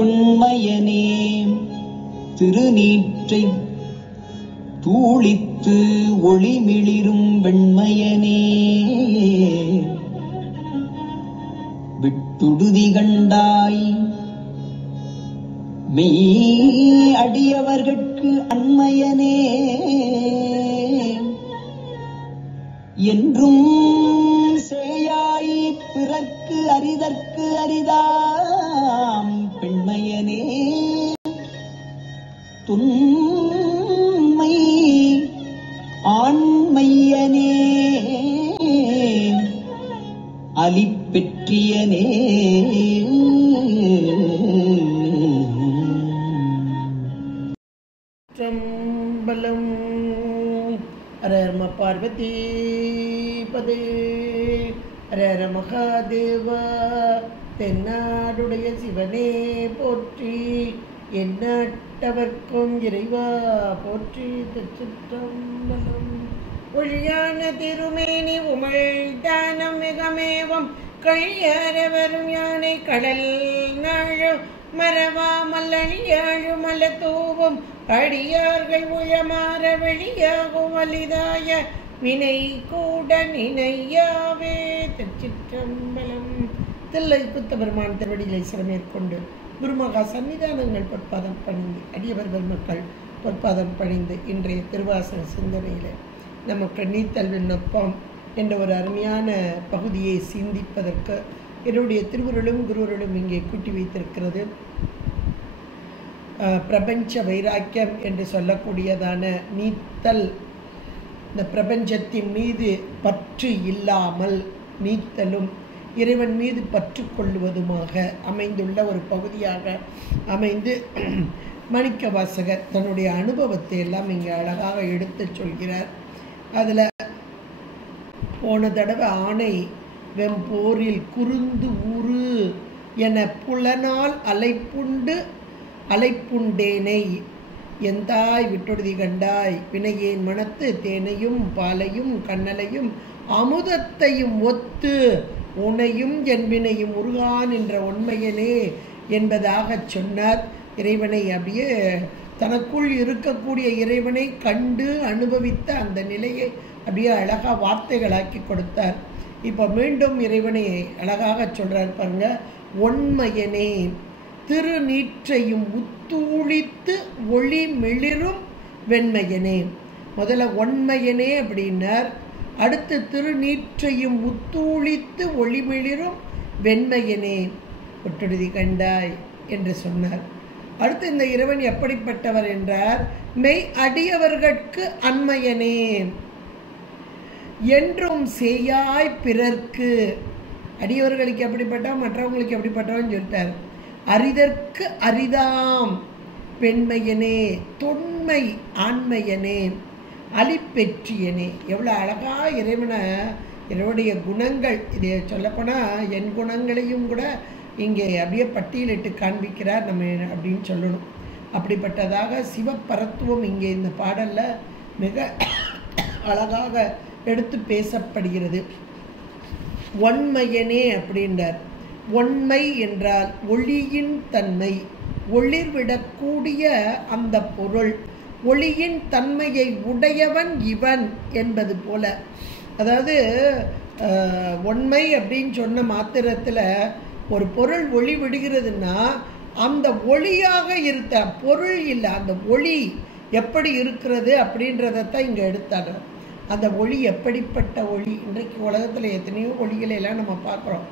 உண்மையனே திருநீற்றை தூளித்து ஒளிமிளிரும் வெண்மையனே விட்டுடுதி கண்டாய் மெய் அடியவர்கட்கு அண்மையனே என்றும் சேயாய் பிறர்க்கு அரிதற்கு அரிதாம் பெண்மையனே துண்மை ஆண்மையனே அலிப்பெற்றியனே சம்பலம் அரர்ம பார்வதி பதே அரர மகாதேவா தென்னாடுடைய சிவனே போற்றி எந்நாட்டவர்க்கும் இறைவா போற்றி. திருச்சிற்றம்பலம். ஒழியான திருமேனி உமிழ்தானம் மிகமேவம் கழியறவரும் யானை கடல் நாழும் மரவா மல்லழியாழு மல தூவும் அடியார்கள் உழமாற வெளியாகும் வலிதாய வினை கூட நினையாவே. திருச்சிற்றம்பலம். தில்லை புத்த பெருமான் திருவடிகளை சிறமேற்கொண்டு குருமகா சன்னிதானங்கள் பொற்பாதம் பணிந்து அடியவர் பெருமக்கள் பொற்பாதம் பணிந்து இன்றைய திருவாசக சிந்தனையில் நமக்கு நீத்தல் விண்ணப்பம் என்ற ஒரு அருமையான பகுதியை சிந்திப்பதற்கு என்னுடைய திருவுருளும் குருவருளும் இங்கே கூட்டி வைத்திருக்கிறது. பிரபஞ்ச வைராக்கியம் என்று சொல்லக்கூடியதான நீத்தல், இந்த பிரபஞ்சத்தின் மீது பற்று இல்லாமல் நீத்தலும் இறைவன் மீது பற்று கொள்ளுவதுமாக அமைந்துள்ள ஒரு பகுதியாக அமைந்து மாணிக்க வாசகர் தன்னுடைய அனுபவத்தை எல்லாம் இங்கே அழகாக எடுத்து சொல்கிறார். அதில் போன தடவை ஆணை வெம்போரில் குறுந்து ஊறு என புலனால் அலைப்புண்டேனை எந்தாய் விட்டொடுதி கண்டாய் வினையேன் மனத்து தேனையும் பாலையும் கண்ணலையும் அமுதத்தையும் ஒத்து உனையும் என் வினையும் முருகான் என்ற உண்மையனே என்பதாக சொன்னார். இறைவனை அப்படியே தனக்குள் இருக்கக்கூடிய இறைவனை கண்டு அனுபவித்த அந்த நிலையை அப்படியே அழகாக வார்த்தைகளாக்கி கொடுத்தார். இப்போ மீண்டும் இறைவனை அழகாக சொல்கிறார் பாருங்க. ஒண்மையனே திருநீற்றையும் உத்தூளித்து ஒளி மிளிரும் வெண்மையனே. முதல்ல ஒண்மையனே அப்படின்னார். அடுத்து திருநீற்றையும் உத்தூளித்து ஒளிமிளிரும் வெண்மையனே ஒட்டொடுதி கண்டாய் என்று சொன்னார். அடுத்து இந்த இறைவன் எப்படிப்பட்டவர் என்றார். மெய் அடியவர்கட்கு அண்மையனே என்றும் சேயாய் பிறர்க்கு. அடியவர்களுக்கு எப்படிப்பட்டவன் மற்றவங்களுக்கு எப்படிப்பட்டவன் சொல்லிட்டார். அரிதற்கு அரிதாம் பெண்மையனே தொன்மை ஆண்மையனே அலிப்பெற்றியனே. எவ்வளோ அழகா இறைவனை இறைவனுடைய குணங்கள் இதை சொல்லப்போனால் என் குணங்களையும் கூட இங்கே அப்படியே பட்டியலிட்டு காண்பிக்கிறார் நம்ம அப்படின்னு சொல்லணும். அப்படிப்பட்டதாக சிவப்பரத்துவம் இங்கே இந்த பாடலில் மிக அழகாக எடுத்து பேசப்படுகிறது. ஒண்மையனே அப்படின்றார். ஒண்மை என்றால் ஒளியின் தன்மை, ஒளிர்விடக்கூடிய அந்த பொருள், ஒளியின் தன்மையை உடையவன் இவன் என்பது போல. அதாவது ஒண்மை அப்படின்னு சொன்ன மாத்திரத்தில் ஒரு பொருள் ஒளி விடுகிறதுன்னா அந்த ஒளியாக இருக்க பொருள் இல்லை, அந்த ஒளி எப்படி இருக்கிறது அப்படின்றதான் இங்கே எடுத்தாங்க. அந்த ஒளி எப்படிப்பட்ட ஒளி? இன்றைக்கு உலகத்தில் எத்தனையோ ஒளிகளை எல்லாம் நம்ம பார்க்குறோம்.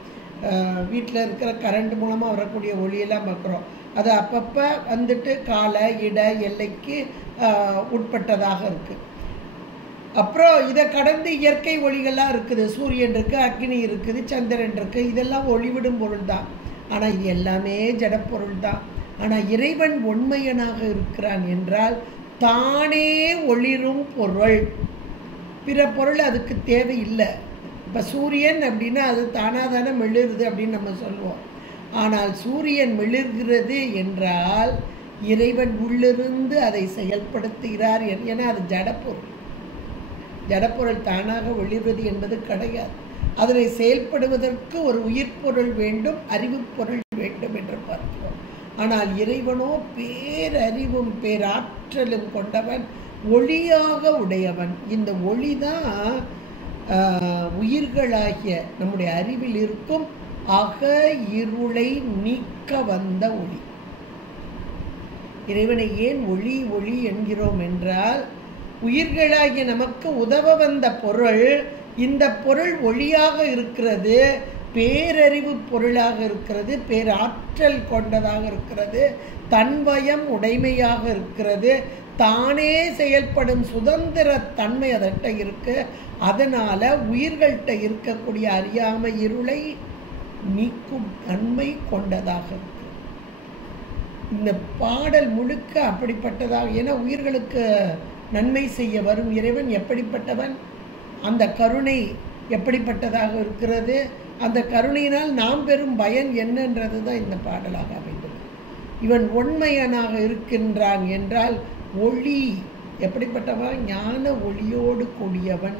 வீட்டில் இருக்கிற கரண்ட் மூலமாக வரக்கூடிய ஒளியெல்லாம் பார்க்குறோம். அது அப்பப்போ வந்துட்டு கால இட எல்லைக்கு உட்பட்டதாக இருக்குது. அப்புறம் இதை கடந்து இயற்கை ஒளிகள்லாம் இருக்குது. சூரியன் இருக்குது, அக்னி இருக்குது, சந்திரன் இருக்குது. இதெல்லாம் ஒளிவிடும் பொருள் தான். ஆனால் இது எல்லாமே ஜடப்பொருள் தான். ஆனால் இறைவன் உண்மையனாக இருக்கிறான் என்றால் தானே ஒளிரும் பொருள். பிற பொருள் அதுக்கு தேவையில்லை. இப்போ சூரியன் அப்படின்னா அது தானாக தானே மெழுகுது அப்படின்னு நம்ம சொல்லுவோம். ஆனால் சூரியன் மெழுகிறது என்றால் இறைவன் உள்ளிருந்து அதை செயல்படுத்துகிறார். ஏன்னா அது ஜடப்பொருள். ஜடப்பொருள் தானாக ஒளிர்வது என்பது கிடையாது. அதனை செயல்படுவதற்கு ஒரு உயிர் பொருள் வேண்டும், அறிவு பொருள் வேண்டும் என்று பார்க்கிறோம். ஆனால் இறைவனோ பேரறிவும் பேராற்றலும் கொண்டவன், ஒளியாக உடையவன். இந்த ஒளிதான் உயிர்களாகிய நம்முடைய அறிவில் இருக்கும் அக இருளை நீக்க வந்த ஒளி. இறைவனை ஏன் ஒளி ஒளி என்கிறோம் என்றால், உயிர்களாகிய நமக்கு உதவ வந்த பொருள், இந்த பொருள் ஒளியாக இருக்கிறது, பேரறிவு பொருளாக இருக்கிறது, பேராற்றல் கொண்டதாக இருக்கிறது, தன்வயம் உடைமையாக இருக்கிறது, தானே செயல்படும் சுதந்திர தன்மை அதட்ட இருக்கு. அதனால உயிர்கள்ட்ட இருக்கக்கூடிய அறியாமை இருளை நீக்கும் தன்மை கொண்டதாக இருக்கு. இந்த பாடல் முழுக்க அப்படிப்பட்டதாக. ஏன்னா உயிர்களுக்கு நன்மை செய்ய வரும் இறைவன் எப்படிப்பட்டவன், அந்த கருணை எப்படிப்பட்டதாக இருக்கிறது, அந்த கருணையினால் நாம் பெறும் பயன் என்னன்றது தான் இந்த பாடலாக அமைந்தது. இவன் உண்மையனாக இருக்கின்றான் என்றால் ஒளி எப்படிப்பட்டவன், ஞான ஒளியோடு கூடியவன்.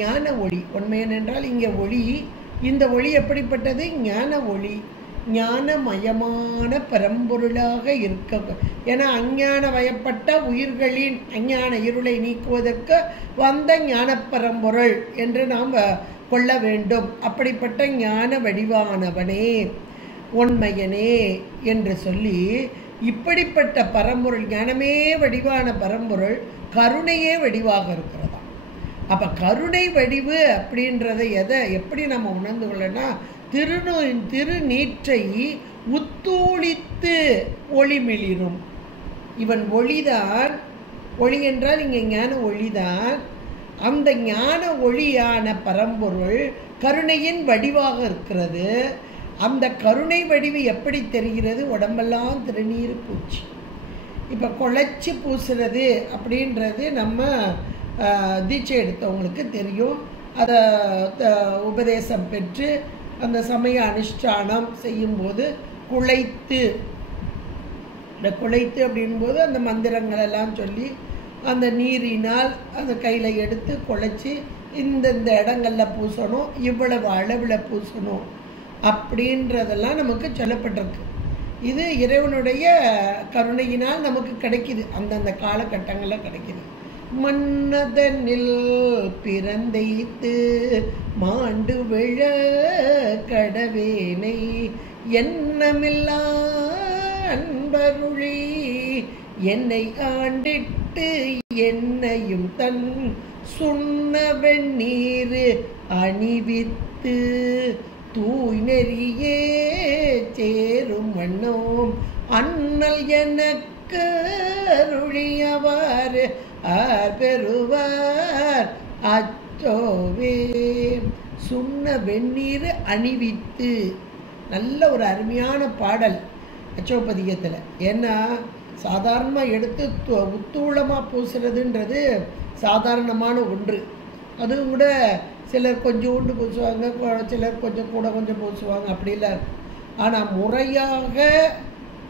ஞான ஒளி உண்மையன் என்றால் இங்கே ஒளி. இந்த ஒளி எப்படிப்பட்டது, ஞான ஒளி, ஞானமயமான பரம்பொருளாக இருக்க. ஏன்னா அஞ்ஞான வயப்பட்ட உயிர்களின் அஞ்ஞான இருளை நீக்குவதற்கு வந்த ஞான பரம்பொருள் என்று நாம் கொள்ள வேண்டும். அப்படிப்பட்ட ஞான வடிவானவனே, உண்மையனே என்று சொல்லி, இப்படிப்பட்ட பரம்பொருள், ஞானமே வடிவான பரம்பொருள் கருணையே வடிவாக இருக்கிறதா. அப்போ கருணை வடிவு அப்படின்றத எப்படி நம்ம உணர்ந்து கொள்ளனா, திருநீற்றை உத்தூளித்து ஒளிமிளிரும். இவன் ஒளிதான். ஒளி என்றால் இங்கே ஞான ஒளிதான். அந்த ஞான ஒளியான பரம்பொருள் கருணையின் வடிவாக இருக்கிறது. அந்த கருணை வடிவு எப்படி தெரிகிறது, உடம்பெல்லாம் திருநீர் பூச்சி. இப்போ குழைச்சி பூசுறது அப்படின்றது நம்ம தீட்சை எடுத்தவங்களுக்கு தெரியும். அதை உபதேசம் பெற்று அந்த சமய அனுஷ்டானம் செய்யும்போது குழைத்து, இந்த குழைத்து அப்படின்போது அந்த மந்திரங்கள் எல்லாம் சொல்லி அந்த நீரினால் அந்த கையில் எடுத்து குழைச்சி இந்த இடங்களில் பூசணும், இவ்வளவு அளவில் பூசணும் அப்படின்றதெல்லாம் நமக்கு சொல்லப்பட்டிருக்கு. இது இறைவனுடைய கருணையினால் நமக்கு கிடைக்குது, அந்தந்த காலகட்டங்களில் கிடைக்குது. மன்னதனில் பிறந்தைத்து மாண்டு விழ கடவேனை எண்ணமில்லா அன்பருளி என்னை ஆண்டிட்டு என்னையும் தன் சுண்ண வெண்ணீர் அணிவித்து தூய் நெறியே சேரும் வண்ணோம் அண்ணல் எனக்கு அருளியவாறு பெறுவார் அச்சோவே. சுண்ண வெந்நீர் அணிவித்து, நல்ல ஒரு அருமையான பாடல் அச்சோபதிகத்தில். ஏன்னா சாதாரணமாக எடுத்து உத்தூளமாக பூசுறதுன்றது சாதாரணமான ஒன்று. அதுவும் கூட சிலர் கொஞ்சோண்டு பூசுவாங்க, சிலர் கொஞ்சம் கூட கொஞ்சம் பூசுவாங்க, அப்படிலாம் இருக்கும். ஆனால் முறையாக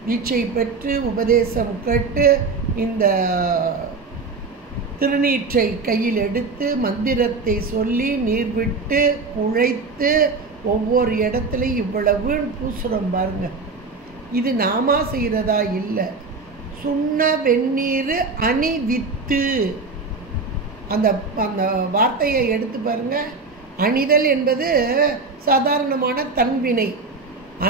தீட்சை பெற்று உபதேசம் கேட்டு இந்த திருநீற்றை கையில் எடுத்து மந்திரத்தை சொல்லி நீர் விட்டு குழைத்து ஒவ்வொரு இடத்துலையும் இவ்வளவு பூசுகிறோம் பாருங்க. இது நாம செய்கிறதா இல்லை. சுண்ண வெந்நீர் அணிவித்து, அந்த அந்த வார்த்தையை எடுத்து பாருங்க. அணிதல் என்பது சாதாரணமான தன்வினை,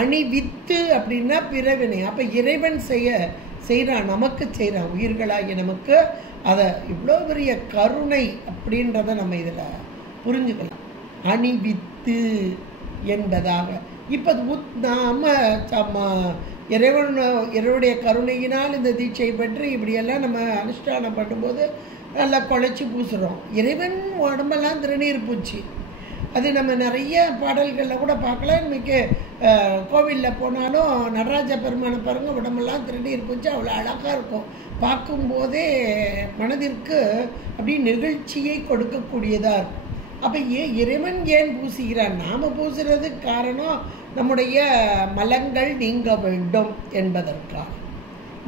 அணிவித்து அப்படின்னா பிறவினை. அப்போ இறைவன் செய்கிறான், நமக்கு செய்கிறான், உயிர்களாகிய நமக்கு. அதை இவ்வளோ பெரிய கருணை அப்படின்றத நம்ம இதில் புரிஞ்சுக்கலாம். அணிவித்து என்பதாக. இப்போ நாம் இறைவனுடைய கருணையினால் இந்த தீட்சை பற்றி இப்படியெல்லாம் நம்ம அனுஷ்டானம் பண்ணும்போது நல்லா குழைச்சி பூசுகிறோம். இறைவன் உடம்பெல்லாம் திருநீர் பூச்சி. அது நம்ம நிறைய பாடல்களில் கூட பார்க்கலாம். இன்றைக்கி கோவிலில் போனாலும் நடராஜ பெருமானை பாருங்கள், உடம்பெல்லாம் திருநீர் பூச்சி அவ்வளோ அழகாக இருக்கும். பார்க்கும்போதே மனதிற்கு அப்படி நிகழ்ச்சியை கொடுக்கக்கூடியதாக இருக்கும். அப்போ இறைவன் ஏன் பூசுகிறான்? நாம் பூசுறதுக்கு காரணம் நம்முடைய மலங்கள் நீங்க வேண்டும் என்பதற்காக,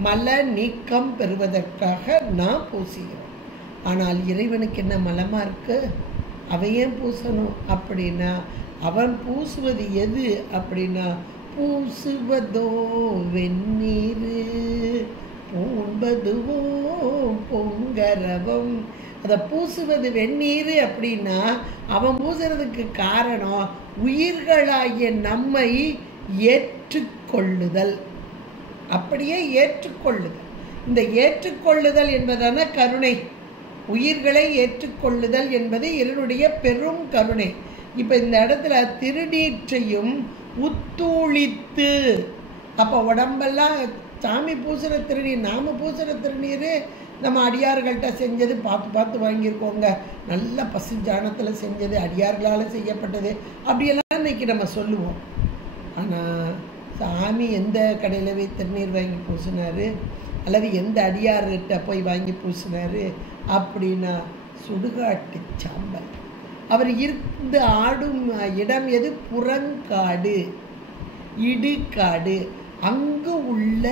மல நீக்கம் பெறுவதற்காக நாம் பூசுகிறோம். ஆனால் இறைவனுக்கு என்ன மலமாக இருக்குது? அவன் ஏன் பூசணும் அப்படின்னா, அவன் பூசுவது எது அப்படின்னா, பூசுவதோ வெந்நீர் பூண்பதுவோ பொங்கரவம். அதை பூசுவது வெந்நீர் அப்படின்னா அவன் பூசுறதுக்கு காரணம் உயிர்களாகிய நம்மை ஏற்றுக்கொள்ளுதல். அப்படியே ஏற்றுக்கொள்ளுதல். இந்த ஏற்றுக்கொள்ளுதல் என்பதான கருணை. உயிர்களை ஏற்றுக்கொள்ளுதல் என்பது இறைவனுடைய பெரும் கருணை. இப்போ இந்த இடத்துல திருநீற்றையும் உத்தூளித்து, அப்போ உடம்பெல்லாம் சாமி பூசுகிற திருநீர், நாம் பூசுகிற திருநீர் நம்ம அடியார்கள்ட்ட செஞ்சது பார்த்து பார்த்து வாங்கியிருக்கோங்க, நல்ல பசுஞ்சாணத்தில் செஞ்சது, அடியார்களால் செய்யப்பட்டது அப்படியெல்லாம் இன்னைக்கு நம்ம சொல்லுவோம். ஆனால் சாமி எந்த கடையில் போய் திருநீர் வாங்கி பூசினார், அல்லது எந்த அடியார்கிட்ட போய் வாங்கி பூசினார் அப்படின்னா சுடுகாட்டு சாம்பல். அவர் இருந்து ஆடும் இடம் எது? புறங்காடு, இடுகாடு. அங்கு உள்ள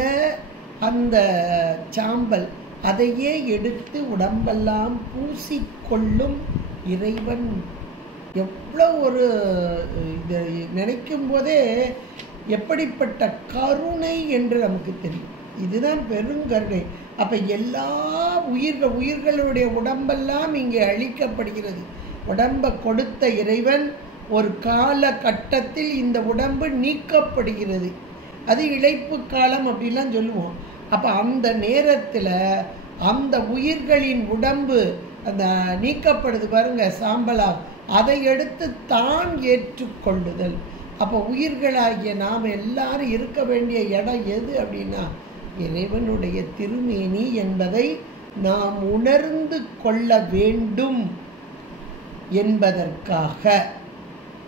அந்த சாம்பல் அதையே எடுத்து உடம்பெல்லாம் பூசிக்கொள்ளும் இறைவன். எவ்வளோ ஒரு இதை நினைக்கும் போதே எப்படிப்பட்ட கருணை என்று நமக்கு தெரியும். இதுதான் பெருங்கருணை. அப்போ எல்லா உயிர்களுடைய உடம்பெல்லாம் இங்கே அழிக்கப்படுகிறது. உடம்பை கொடுத்த இறைவன் ஒரு காலகட்டத்தில் இந்த உடம்பு நீக்கப்படுகிறது. அது இழைப்பு காலம் அப்படிலாம் சொல்லுவோம். அப்போ அந்த நேரத்தில் அந்த உயிர்களின் உடம்பு அந்த நீக்கப்படுது பாருங்க, சாம்பலா, அதை எடுத்து தான் ஏற்றுக்கொள்ளுதல். அப்போ உயிர்களாகிய நாம் எல்லாரும் இருக்க வேண்டிய இடம் எது அப்படின்னா இறைவனுடைய திருமேனி என்பதை நாம் உணர்ந்து கொள்ள வேண்டும் என்பதற்காக,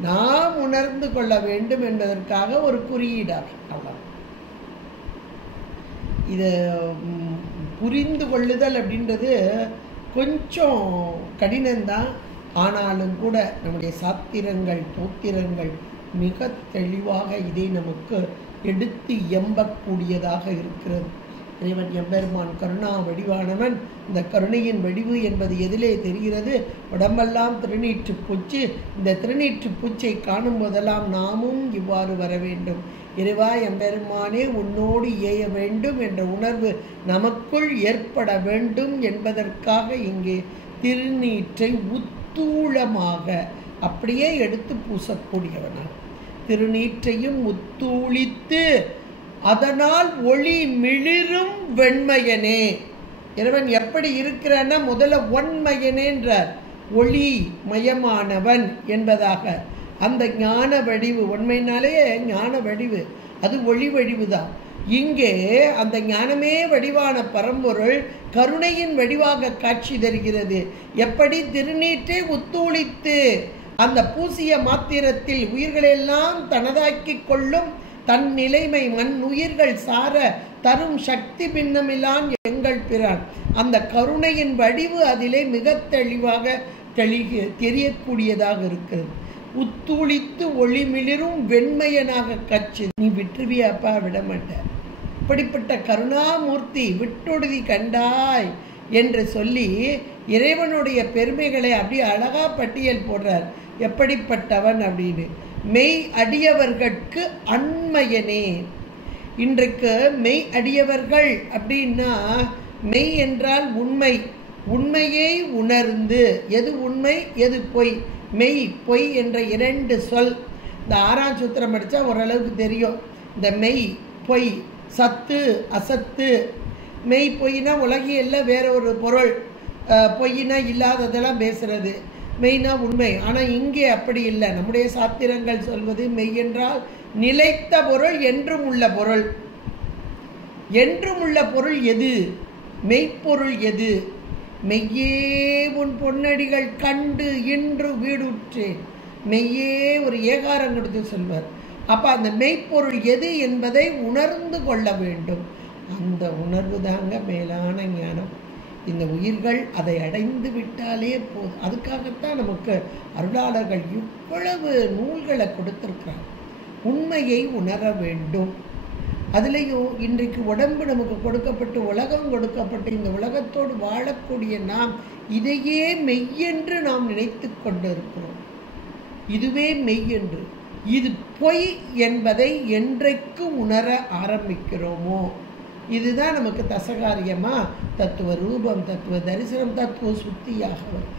நாம் உணர்ந்து கொள்ள வேண்டும் என்பதற்காக ஒரு குறியீடாக. அவ்வளோ இதை புரிந்து கொள்ளுதல் அப்படின்றது கொஞ்சம் கடினம்தான். ஆனாலும் கூட நம்முடைய சாத்திரங்கள் தோத்திரங்கள் மிக தெளிவாக இதை நமக்கு எடுத்து எம்பக்கூடியதாக இருக்கிறது. இறைவன் எம்பெருமான் கருணா வடிவானவன். இந்த கருணையின் வடிவு என்பது எதிலே தெரிகிறது? உடம்பெல்லாம் திருநீற்று பூச்சி. இந்த திருநீற்று பூச்சை காணும் போதெல்லாம் நாமும் இவ்வாறு வர வேண்டும். இறைவா எம்பெருமானே உன்னோடு ஏய வேண்டும் என்ற உணர்வு நமக்குள் ஏற்பட வேண்டும் என்பதற்காக இங்கே திருநீற்றை உத்தூளமாக அப்படியே எடுத்து பூசக்கூடியவனாக திருநீற்றையும் உத்தூளித்து அதனால் ஒளி மிளிரும் வெண்மையனே. இறைவன் எப்படி இருக்கிறான்னா முதல்ல ஒன்மையனேன்றார், ஒளி மயமானவன் என்பதாக. அந்த ஞான வடிவு, உண்மையினாலே ஞான வடிவு, அது ஒளி வடிவு தான். இங்கே அந்த ஞானமே வடிவான பரம்பொருள் கருணையின் வடிவாக காட்சி தருகிறது. எப்படி? திருநீற்றை உத்தூளித்து அந்த பூசிய மாத்திரத்தில் உயிர்களெல்லாம் தனதாக்கி கொள்ளும் தன் நிலைமை மண் உயிர்கள் சார தரும் சக்தி பின்னமில்லான் எங்கள் பிறான். அந்த கருணையின் வடிவு அதிலே மிக தெளிவாக தெரியக்கூடியதாக இருக்கிறது. உத்தூளித்து ஒளிமிளிரும் வெண்மையனாக கட்சி. நீ விட்டுருவியாப்பா? விடமாட்ட. இப்படிப்பட்ட கருணாமூர்த்தி விட்டுடுதி கண்டாய் என்று சொல்லி இறைவனுடைய பெருமைகளை அப்படியே அழகா பட்டியல் போடுறார். எப்படிப்பட்டவன் அப்படின்னு. மெய் அடியவர்கட்கு அண்மையனே. இன்றைக்கு மெய் அடியவர்கள் அப்படின்னா மெய் என்றால் உண்மை. உண்மையை உணர்ந்து, எது உண்மை எது பொய், மெய் பொய் என்ற இரண்டு சொல். இந்த 6ஆம் சூத்திரம் படித்தா ஓரளவுக்கு தெரியும். இந்த மெய் பொய், சத்து அசத்து. மெய் பொய்னா உலகியல்ல வேற ஒரு பொருள், பொய்னா இல்லாததெல்லாம் பேசுறது, மெய்னா உண்மை. ஆனால் இங்கே அப்படி இல்லை. நம்முடைய சாத்திரங்கள் சொல்வது மெய் என்றால் நிலைத்த பொருள், என்றும் உள்ள பொருள். என்றும் உள்ள பொருள் எது? மெய்ப்பொருள் எது? மெய்யே உன் பொன்னடிகள் கண்டு இன்று வீடுற்றேன். மெய்யே ஒரு ஏகாரம் கொடுத்து சொல்வார். அப்போ அந்த மெய்ப்பொருள் எது என்பதை உணர்ந்து கொள்ள வேண்டும். அந்த உணர்வு தாங்க மேலான ஞானம். இந்த உயிர்கள் அதை அடைந்து விட்டாலே போதும். அதுக்காகத்தான் நமக்கு அருளாளர்கள் இவ்வளவு நூல்களை கொடுத்திருக்கிறாங்க. உண்மையை உணர வேண்டும். அதுலேயும் இன்றைக்கு உடம்பு நமக்கு கொடுக்கப்பட்டு, உலகம் கொடுக்கப்பட்டு, இந்த உலகத்தோடு வாழக்கூடிய நாம் இதையே மெய்யென்று நாம் நினைத்து கொண்டிருக்கிறோம். இதுவே மெய்யென்று. இது பொய் என்பதை என்றைக்கு உணர ஆரம்பிக்கிறோமோ, இதுதான் நமக்கு தசகாரியமா தத்துவ ரூபம், தத்துவ தரிசனம், தத்துவ சுத்தியாக வருது.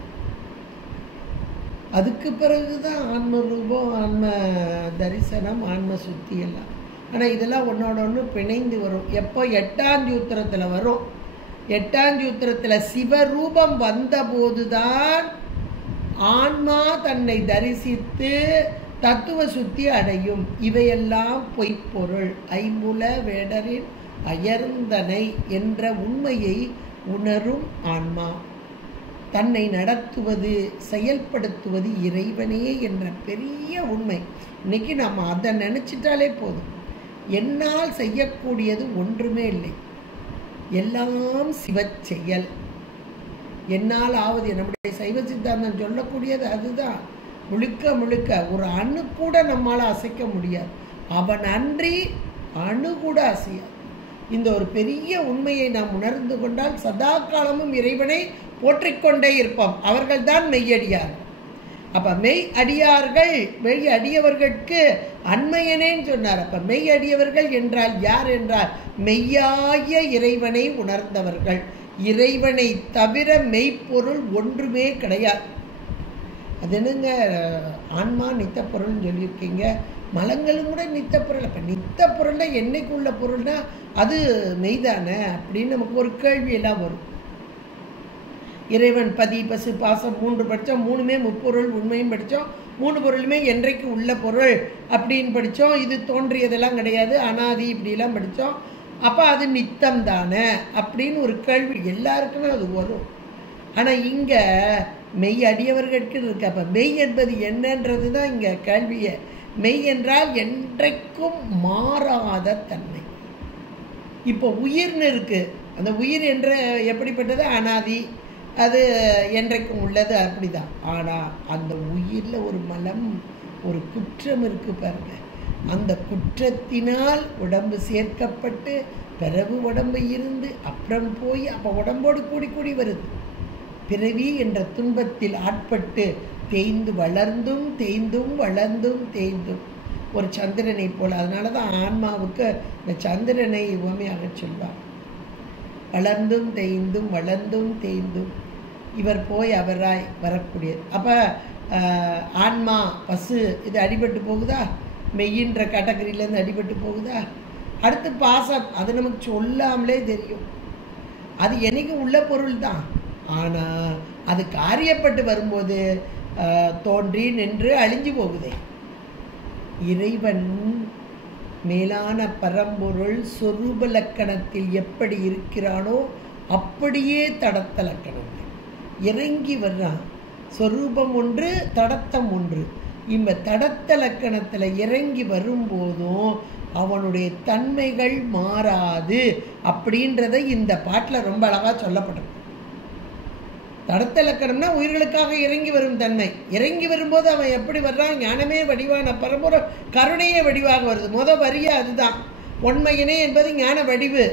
அதுக்கு பிறகுதான் ஆன்ம ரூபம், ஆன்ம தரிசனம், ஆன்ம சுத்தி எல்லாம். ஆனால் இதெல்லாம் ஒன்னோட ஒன்று பிணைந்து வரும். எப்போ? எட்டாம் சூத்திரத்தில் வரும். எட்டாம் சூத்திரத்தில் சிவரூபம் வந்தபோதுதான் ஆன்மா தன்னை தரிசித்து தத்துவ சுத்தி அடையும். இவையெல்லாம் பொய்ப்பொருள், ஐம்புல வேடரின் அயர்ந்தனை என்ற உண்மையை உணரும் ஆன்மா. தன்னை நடத்துவது, செயல்படுத்துவது இறைவனே என்ற பெரிய உண்மை. இன்னைக்கு நாம் அதை நினைச்சிட்டாலே போதும். என்னால் செய்யக்கூடியது ஒன்றுமே இல்லை, எல்லாம் சிவச்செயல். என்னால் ஆவது, நம்முடைய சைவ சித்தாந்தம் சொல்லக்கூடியது அதுதான். முழுக்க முழுக்க ஒரு அணு கூட நம்மால் அசைக்க முடியாது. அவன் அன்றி அணு கூட அசையாது. இந்த ஒரு பெரிய உண்மையை நாம் உணர்ந்து கொண்டால் சதா காலமும் இறைவனை போற்றிக்கொண்டே இருப்போம். அவர்கள் தான் மெய்யடியார்கள். அப்ப மெய் அடியார்கள், மெய் அடியவர்களுக்கு அண்மையனேன்னு சொன்னார். அப்ப மெய் அடியவர்கள் என்றால் யார் என்றால் மெய்யாய இறைவனை உணர்ந்தவர்கள். இறைவனை தவிர மெய்ப்பொருள் ஒன்றுமே கிடையாது. அது என்னங்க, ஆன்மா நித்த பொருள்னு சொல்லியிருக்கீங்க, மலங்களும் கூட நித்த பொருள். அப்போ நித்த பொருள்னா என்னைக்கு உள்ள பொருள்னா அது மெய்தானே அப்படின்னு நமக்கு ஒரு கேள்வியெல்லாம் வரும். இறைவன், பதி, பசு, பாசம் 3 படித்தோம். 3மே முப்பொருள் உண்மையும் படித்தோம். 3 பொருளுமே என்றைக்கு உள்ள பொருள் அப்படின்னு படித்தோம். இது தோன்றியதெல்லாம் கிடையாது, அனாதி இப்படிலாம் படித்தோம். அப்போ அது நித்தம் தானே அப்படின்னு ஒரு கேள்வி எல்லாருக்குமே அது வரும். ஆனால் இங்கே மெய் அடியவர்களுக்கு இருக்கு. அப்போ மெய் என்பது என்னன்றது தான் இங்கே கேள்வியே. மெய் என்றால் என்றைக்கும் மாறாத தன்மை. இப்போ உயிர்னு இருக்கு. அந்த உயிர் என்ற எப்படிப்பட்டது? அனாதி, அது என்றைக்கும் உள்ளது, அப்படிதான். ஆனால் அந்த உயிரில் ஒரு மலம், ஒரு குற்றம் இருக்கு பாருங்க. அந்த குற்றத்தினால் உடம்பு சேர்க்கப்பட்டு பிறகு உடம்பு இருந்து அப்புறம் போய் அப்போ உடம்போடு கூடி கூடி வருது. பிறவி என்ற துன்பத்தில் ஆட்பட்டு தேய்ந்து வளர்ந்தும் தேய்ந்தும் வளர்ந்தும் தேய்ந்தும் ஒரு சந்திரனை போல். அதனால தான் ஆன்மாவுக்கு இந்த சந்திரனை உவமையாக சொல்வார். வளர்ந்தும் தேய்ந்தும் வளர்ந்தும் தேய்ந்தும் இவர் போய் அவராய் வரக்கூடியது. அப்போ ஆன்மா, பசு இது அடிபட்டு போகுதா? மெய்யின்ற கேட்டகரியிலேருந்து அடிபட்டு போகுதா? அடுத்து பாசம், அது நமக்கு சொல்லாமலே தெரியும். அது என்னைக்கு உள்ள பொருள் தான். ஆனால் அது காரியப்பட்டு வரும்போது தோன்றி நின்று அழிஞ்சு போகுதே. இறைவன் மேலான பரம்பொருள் சொரூப லக்கணத்தில் எப்படி இருக்கிறானோ அப்படியே தடத்த லக்கணம் இறங்கி வர்றான். சொரூபம் ஒன்று, தடத்தம் ஒன்று. இந்த தடத்த லக்கணத்தில் இறங்கி வரும்போதும் அவனுடைய தன்மைகள் மாறாது அப்படின்றத இந்த பாட்டில் ரொம்ப அழகாக சொல்லப்பட்டிருக்கு. தடத்த லக்கணம்னா உயிர்களுக்காக இறங்கி வரும் தன்மை. இறங்கி வரும்போது அவன் எப்படி வர்றான்? ஞானமே வடிவான பரம்பொருள் கருணையே வடிவாக வருது. வரியா அதுதான். ஒன்மையனே என்பது ஞான வடிவு.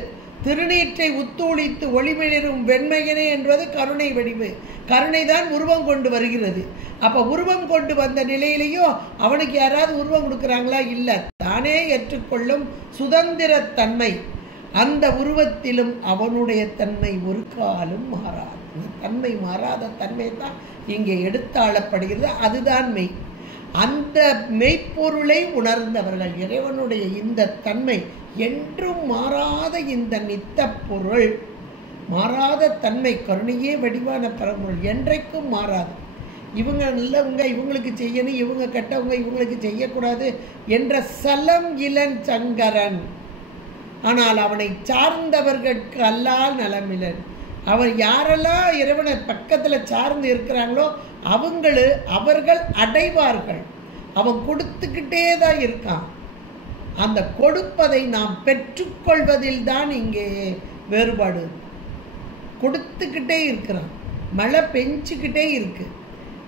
திருநீற்றை உத்தூளித்து ஒளிமிளிரும் வெண்மையனே என்பது கருணை வடிவு. கருணை தான் உருவம் கொண்டு வருகிறது. அப்போ உருவம் கொண்டு வந்த நிலையிலையும் அவனுக்கு யாராவது உருவம் கொடுக்குறாங்களா? இல்லை. தானே ஏற்றுக்கொள்ளும் சுதந்திரத்தன்மை. அந்த உருவத்திலும் அவனுடைய தன்மை ஒரு காலம் மாறாது. தன்மை மாறாத தன்மை தான் இங்கே எடுத்தாளப்படுகிறது. அதுதான் மெய். அந்த மெய்ப்பொருளை உணர்ந்தவர்கள், இறைவனுடைய இந்த தன்மை என்றும் மாறாத இந்த நித்த பொருள், மாறாத தன்மை, கருணையே வடிவான பரம்பொருள் என்றைக்கும் மாறாது. இவங்க நல்லவங்க, இவங்களுக்கு செய்யணும், இவங்க கெட்டவங்க, இவங்களுக்கு செய்யக்கூடாது என்ற சலம் இளன் சங்கரன். ஆனால் அவனை சார்ந்தவர்களுக்கு அல்லால் நலமிலன். அவர் யாரெல்லாம் இறைவனை பக்கத்தில் சார்ந்து இருக்கிறாங்களோ அவர்கள் அடைவார்கள். அவன் கொடுத்துக்கிட்டே தான் இருக்கான். அந்த கொடுப்பதை நாம் பெற்றுக்கொள்வதில் தான் இங்கே வேறுபாடு. கொடுத்துக்கிட்டே இருக்கிறான். மழை பெஞ்சுக்கிட்டே இருக்கு.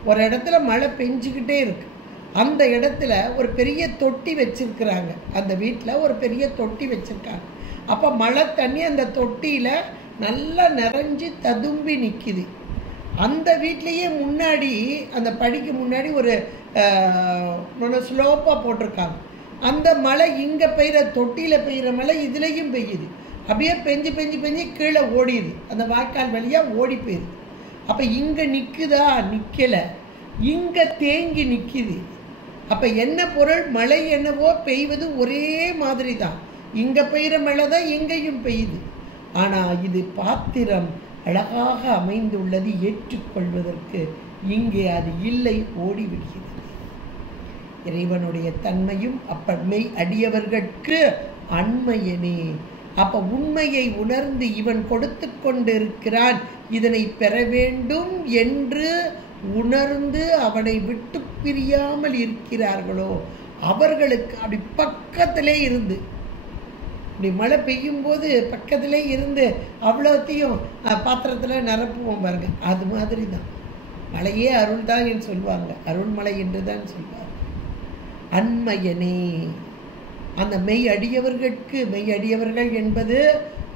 ஒரு இடத்துல மழை பெஞ்சுக்கிட்டே இருக்கு. அந்த இடத்துல ஒரு பெரிய தொட்டி வச்சிருக்கிறாங்க. அந்த வீட்டில் ஒரு பெரிய தொட்டி வச்சிருக்காங்க. அப்போ மழை தண்ணி அந்த தொட்டியில் நல்லா நிறைஞ்சு ததும்பி நிற்கிது. அந்த வீட்லேயே முன்னாடி அந்த படிக்கு முன்னாடி ஒரு ஸ்லோப்பாக போட்டிருக்காங்க. அந்த மழை இங்கே பெய்கிற தொட்டியில் பெய்கிற மழை இதுலேயும் பெய்யுது. அப்படியே பெஞ்சு பெஞ்சு பெஞ்சு கீழே ஓடிடுது. அந்த வாய்க்கால் வழியாக ஓடி போயிடுது. அப்போ இங்கே நிற்குதா? நிற்கலை. இங்கே தேங்கி நிற்கிது. அப்போ என்ன பொருள்? மழை என்னவோ பெய்வது ஒரே மாதிரி தான். இங்கே பெய்கிற மழை தான் இங்கேயும் பெய்யுது. ஆனால் இது பாத்திரம் அழகாக அமைந்துள்ளது ஏற்றுக்கொள்வதற்கு. இங்கே அது இல்லை, ஓடிவிடுகிறது. இறைவனுடைய தன்மையும் அப்பன்மை அடியவர்களுக்கு அண்மையனே. அப்போ உண்மையை உணர்ந்து இவன் கொடுத்து கொண்டிருக்கிறான், இதனை பெற வேண்டும் என்று உணர்ந்து அவனை விட்டு பிரியாமல் இருக்கிறார்களோ அவர்களுக்கு அப்படி பக்கத்திலே இருந்து, இப்படி மழை பெய்யும் போது பக்கத்திலே இருந்து அவ்வளோத்தையும் பாத்திரத்தில் நிரப்புவோம் பாருங்க. அது மாதிரி தான் மழையே அருள் தான் என்று சொல்லுவாங்க. அருள்மலை என்று தான் சொல்லுவாங்க. அண்மையனே, அந்த மெய் அடியவர்களுக்கு, மெய் அடியவர்கள் என்பது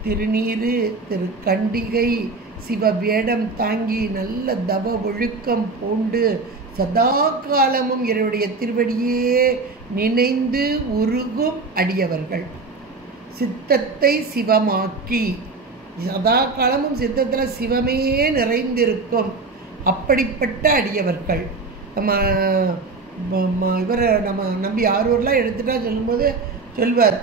திருநீரு, திருக்கண்டிகை, சிவ வேடம் தாங்கி நல்ல தவ ஒழுக்கம் பூண்டு சதா காலமும் இவருடைய திருவடியே நினைந்து உருகும் அடியவர்கள், சித்தத்தை சிவமாக்கி சதா காலமும் சித்தத்தில் சிவமே நிறைந்திருக்கும் அப்படிப்பட்ட அடியவர்கள். இவர் நம்ம நம்பி ஆரூர்லாம் எடுத்துட்டா சொல்லும்போது சொல்வார்,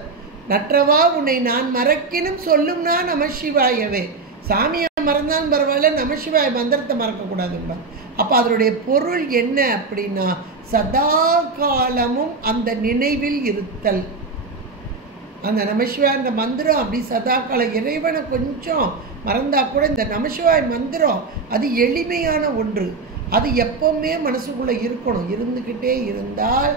நற்றவா உன்னை நான் மறக்கினும் சொல்லும்னா நமசிவாயவே. சாமியை மறந்தாலும் பரவாயில்ல, நமசிவாய மந்திரத்தை மறக்கக்கூடாதுங்க. அப்போ அதனுடைய பொருள் என்ன அப்படின்னா, சதா காலமும் அந்த நினைவில் இருத்தல். அந்த நமசிவாய அந்த மந்திரம் அப்படி சதா காலம். இறைவனை கொஞ்சம் மறந்தா கூட இந்த நமசிவாய மந்திரம் அது எளிமையான ஒன்று. அது எப்பவுமே மனசுக்குள்ளே இருக்கணும். இருந்துக்கிட்டே இருந்தால்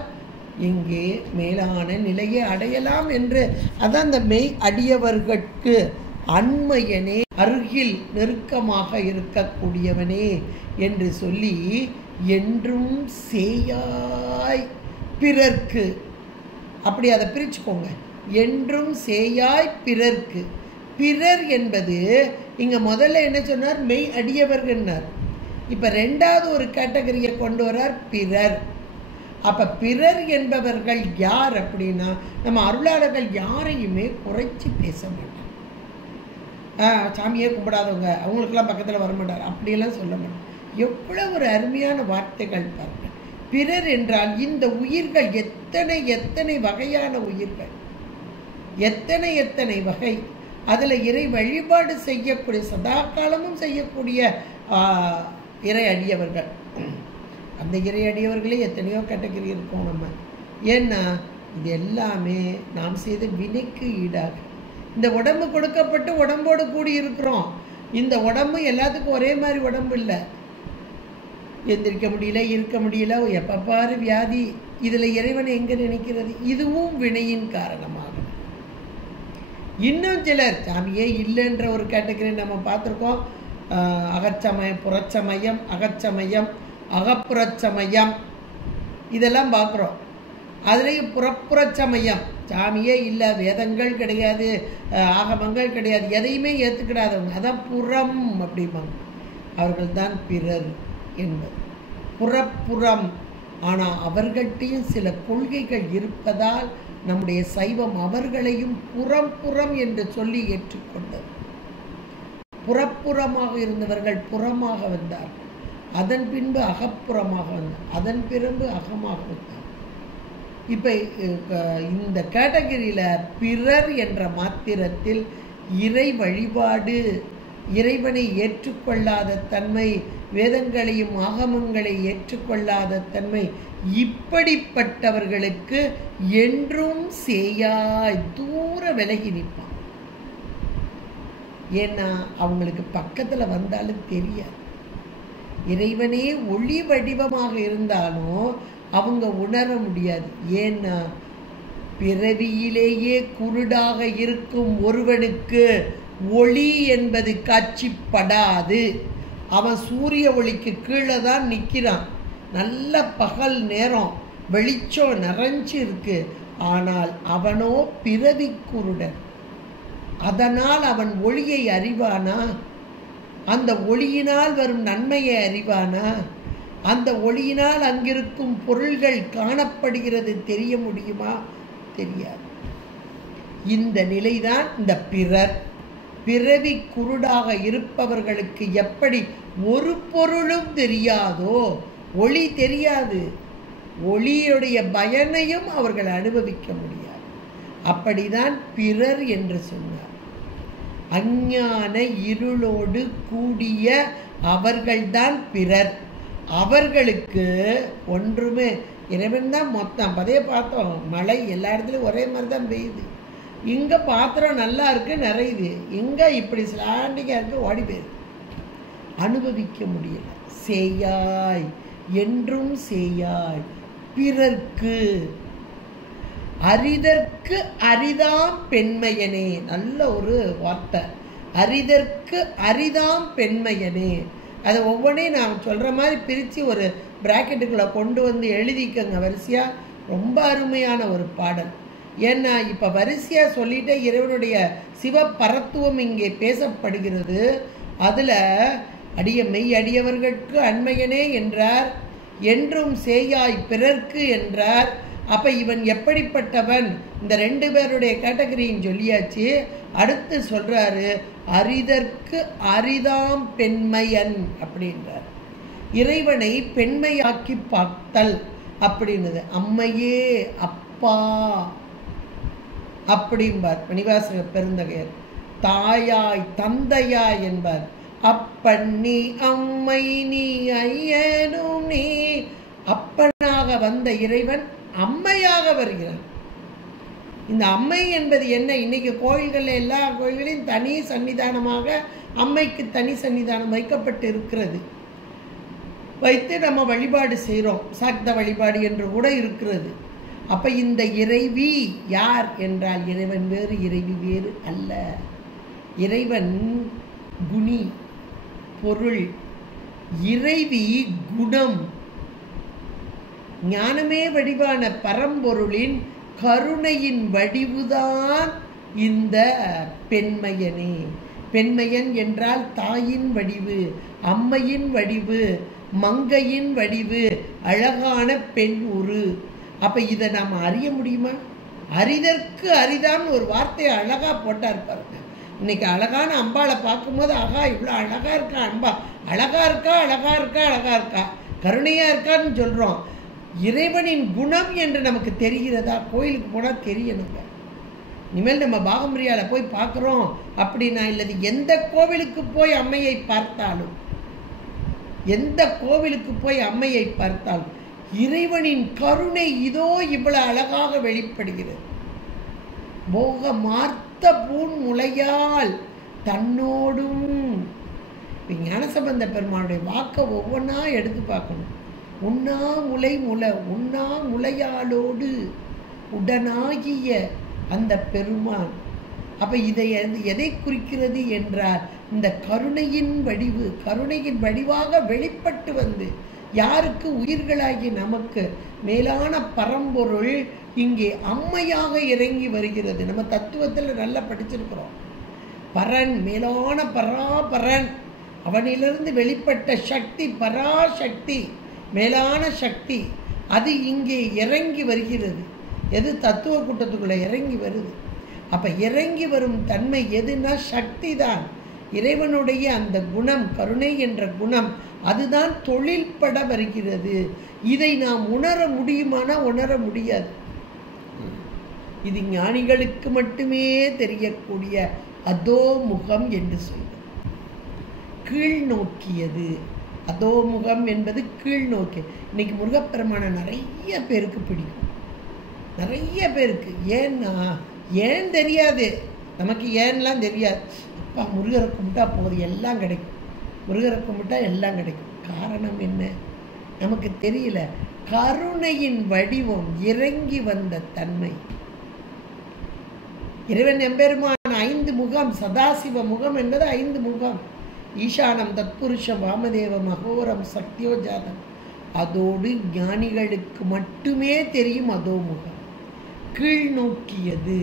இங்கே மேலான நிலையை அடையலாம் என்று. அதான் அந்த மெய் அடியவர்களுக்கு அண்மையனே, அருகில் நெருக்கமாக இருக்கக்கூடியவனே என்று சொல்லி, என்றும் சேயாய் பிறர்க்கு, அப்படி அதை பிரிச்சுக்கோங்க. என்றும் சேயாய் பிறர்க்கு. பிறர் என்பது இங்கே முதல்ல என்ன சொன்னார்? மெய் அடியவர்கள்னார். இப்போ ரெண்டாவது ஒரு கேட்டகரியை கொண்டு வரார், பிறர். அப்போ பிறர் என்பவர்கள் யார் அப்படின்னா, நம்ம அருளாளர்கள் யாரையுமே குறைச்சி பேச மாட்டாங்க. சாமியே கும்பிடாதவங்க அவங்களுக்கெல்லாம் பக்கத்தில் வரமாட்டார் அப்படியெல்லாம் சொல்ல மாட்டாங்க. எவ்வளோ ஒரு அருமையான வார்த்தைகள் பாருங்கள். பிறர் என்றால் இந்த உயிர்கள் எத்தனை எத்தனை வகையான உயிர்கள், எத்தனை எத்தனை வகை. அதில் இறை வழிபாடு செய்யக்கூடிய சதா காலமும் செய்யக்கூடிய இறை அடியவர்கள். அந்த இறை அடியவர்களே எத்தனையோ கேட்டகரி இருக்கோம் நம்ம. ஏன்னா இது எல்லாமே நாம் செய்த வினைக்கு ஈடாக. இந்த உடம்பு கொடுக்கப்பட்டு உடம்போடு கூடி இருக்கிறோம். இந்த உடம்பு எல்லாத்துக்கும் ஒரே மாதிரி உடம்பு இல்லை. எந்திரிக்க முடியல, இருக்க முடியல, எப்போ பாரு வியாதி. இதில் இறைவனை எங்கே நினைக்கிறது? இதுவும் வினையின் காரணமாக. இன்னும் சிலர் சாமியே இல்லைன்ற ஒரு கேட்டகரி நம்ம பார்த்துருக்கோம். அகச்சமயம், புறச்சமயம், அகச்சமயம், அகப்புறச்சமயம், இதெல்லாம் பார்க்குறோம். அதுலேயும் புறப்புறச்சமயம், சாமியே இல்லை, வேதங்கள் கிடையாது, ஆகமங்கள் கிடையாது, எதையுமே ஏற்றுக்கிடாதவங்க, அதான் புறம் அப்படிம்பாங்க. அவர்கள் தான் பிறர் என்பது புறப்புறம். ஆனால் அவர்கள்ட்டையும் சில கொள்கைகள் இருப்பதால் நம்முடைய சைவம் அவர்களையும் புறம் புறம் என்று சொல்லி ஏற்றுக்கொண்டது. புறப்புறமாக இருந்தவர்கள் புறமாக வந்தார், அதன் பின்பு அகப்புறமாக வந்தார், அதன் பிறகு அகமாக வந்தார். இப்போ இந்த கேட்டகரியில் பிறர் என்ற மாத்திரத்தில் இறை வழிபாடு, இறைவனை ஏற்றுக்கொள்ளாத தன்மை, வேதங்களையும் ஆகமங்களை ஏற்றுக்கொள்ளாத தன்மை, இப்படிப்பட்டவர்களுக்கு என்றும் சேயாய் தூர விலகி நிற்பான். ஏன்னா அவங்களுக்கு பக்கத்தில் வந்தாலும் தெரியாது. இறைவனே ஒளி வடிவமாக இருந்தாலும் அவங்க உணர முடியாது. ஏன்னா பிறவியிலேயே குருடாக இருக்கும் ஒருவனுக்கு ஒளி என்பது காட்சிப்படாது. அவன் சூரிய ஒளிக்கு கீழே தான் நிற்கிறான். நல்ல பகல் நேரம், வெளிச்சம் நிறைஞ்சு இருக்கு. ஆனால் அவனோ பிறவி குருடன். அதனால் அவன் ஒளியை அறிவானா? அந்த ஒளியினால் வரும் நன்மையை அறிவானா? அந்த ஒளியினால் அங்கிருக்கும் பொருள்கள் காணப்படுகிறது தெரிய முடியுமா? தெரியாது. இந்த நிலைதான் இந்த பிறவி குருடாக இருப்பவர்களுக்கு எப்படி ஒரு பொருளும் தெரியாதோ, ஒளி தெரியாது, ஒளியுடைய பயனையும் அவர்கள் அனுபவிக்க முடியாது. அப்படிதான் பிறர் என்று சொன்னார். அஞ்ஞான இருளோடு கூடிய அவர்கள்தான் பிறர். அவர்களுக்கு ஒன்றுமே இறைவன் தான் மொத்தம். அதே பார்த்தோம், மழை எல்லா இடத்துலையும் ஒரே மாதிரி தான் பெய்யுது. இங்கே பாத்திரம் நல்லா இருக்கு, நிறையுது. இங்கே இப்படி ஸ்லாண்டிங்காக இருக்கு, ஓடி போயிடுது. அனுபவிக்க முடியல. சேயாய் என்றும் சேயாய் பிறர்க்கு அரிதற்கு அரிதாம் பெண்மையனே. நல்ல ஒரு வார்த்தை, அரிதற்கு அரிதாம் பெண்மையனே. அதை ஒவ்வொன்றையும் நான் சொல்கிற மாதிரி பிரித்து ஒரு பிராக்கெட்டுக்குள்ளே கொண்டு வந்து எழுதிக்கங்க வரிசையாக. ரொம்ப அருமையான ஒரு பாடல். ஏன்னா இப்போ வரிசையாக சொல்லிட்டே இறைவனுடைய சிவபரத்துவம் இங்கே பேசப்படுகிறது. அதில் மெய் அடியவர்களுக்கு அண்மையனே என்றார், என்றும் சேயாய் பிறர்க்கு என்றார். அப்போ இவன் எப்படிப்பட்டவன்? இந்த ரெண்டு பேருடைய கேட்டகரியும் சொல்லியாச்சு. அடுத்து சொல்கிறாரு, அரிதற்கு அரிதாம் பெண்மையன் அப்படின்றார். இறைவனை பெண்மையாக்கி பார்த்தல் அப்படின்னது. அம்மையே அப்பா அப்படிம்பார் மணிவாசக பெருந்தகையர். தாயாய் தந்தையாய் என்பார். அப்பன் நீ அம்மை நீ ஐயனும் நீ. அப்பனாக வந்த இறைவன் அம்மையாக வருகிறான். இந்த அம்மை என்பது என்ன? இன்னைக்கு கோயில்களில் எல்லா கோயில்களையும் தனி சன்னிதானமாக அம்மைக்கு தனி சன்னிதானம் வைக்கப்பட்டு இருக்கிறது. வைத்து நம்ம வழிபாடு செய்கிறோம். சாக்த வழிபாடு என்று கூட இருக்கிறது. அப்போ இந்த இறைவி யார் என்றால், இறைவன் வேறு இறைவி வேறு அல்ல. இறைவன் குணி, பொருள். இறைவி குணம். ஞானமே வடிவான பரம்பொருளின் கருணையின் வடிவுதான் இந்த பெண்மையனே. பெண்மையன் என்றால் தாயின் வடிவு, அம்மையின் வடிவு, மங்கையின் வடிவு, அழகான பெண் உரு. அப்போ இதை நாம் அறிய முடியுமா? அரிதற்கு அரிதான்னு ஒரு வார்த்தையை அழகா போட்டார் பாருங்க. இன்னைக்கு அழகான அம்பாளை பார்க்கும்போது, ஆகா இவ்வளோ அழகா இருக்கா அம்பா, அழகா இருக்கா அழகா இருக்கா அழகா இருக்கா, கருணையா இருக்கான்னு சொல்றோம். இறைவனின் குணம் என்று நமக்கு தெரிகிறதா? கோயிலுக்கு போனால் தெரியணுங்க. இனிமேல் நம்ம பாகம்பிரியாவில் போய் பார்க்குறோம் அப்படின்னா, இல்லது எந்த கோவிலுக்கு போய் அம்மையை பார்த்தாலும், எந்த கோவிலுக்கு போய் அம்மையை பார்த்தாலும் இறைவனின் கருணை இதோ இவ்வளவு அழகாக வெளிப்படுகிறது. போக மார்த்த பூன் முளையால் தன்னோடும். ஞானசம்பந்த பெருமானுடைய வாக்கை ஒவ்வொன்றா எடுத்து பார்க்கணும். உண்ணா முளை உண்ணா முளையாளோடு உடனாகிய அந்த பெருமான். அப்போ இதை எதை குறிக்கிறது என்றால், இந்த கருணையின் வடிவு, கருணையின் வடிவாக வெளிப்பட்டு வந்து யாருக்கு? உயிர்களாகி நமக்கு மேலான பரம்பொருள் இங்கே அம்மையாக இறங்கி வருகிறது. நம்ம தத்துவத்தில் நல்லா படிச்சிருக்கிறோம். பரன், மேலான பராபரன், அவனிலிருந்து வெளிப்பட்ட சக்தி பராசக்தி, மேலான சக்தி, அது இங்கே இறங்கி வருகிறது. எது? தத்துவ கூட்டத்துக்குள்ள இறங்கி வருது. அப்ப இறங்கி வரும் தன்மை எதுனா சக்தி தான். இறைவனுடைய அந்த குணம், கருணை என்ற குணம், அதுதான் தொழில்பட வருகிறது. இதை நாம் உணர முடியுமானா உணர முடியாது. இது ஞானிகளுக்கு மட்டுமே தெரியக்கூடிய அதோமுகம் என்று சொல்வது. கீழ் நோக்கியது. அதோமுகம் என்பது கீழ் நோக்கி. இன்னைக்கு முருகப்பெருமான நிறைய பேருக்கு பிடிக்கும், நிறைய பேருக்கு. ஏன்னா ஏன் தெரியாது நமக்கு, ஏன்லாம் தெரியாது. அப்பா முருகரை கும்பிட்டா போதும் எல்லாம் கிடைக்கும், முருகரை கும்பிட்டா எல்லாம் கிடைக்கும். காரணம் என்ன? நமக்கு தெரியல. கருணையின் வடிவம், இறங்கி வந்த தன்மை. இறைவன் எம்பெருமான் 5 முகம், சதாசிவ முகம் என்பது 5 முகம். ஈசானம் தத்புருஷம் வாமதேவம் அகோரம் சக்தியோஜாதம். அதோடு ஞானிகளுக்கு மட்டுமே தெரியும் அதோ முகம். கீழ் நோக்கியது.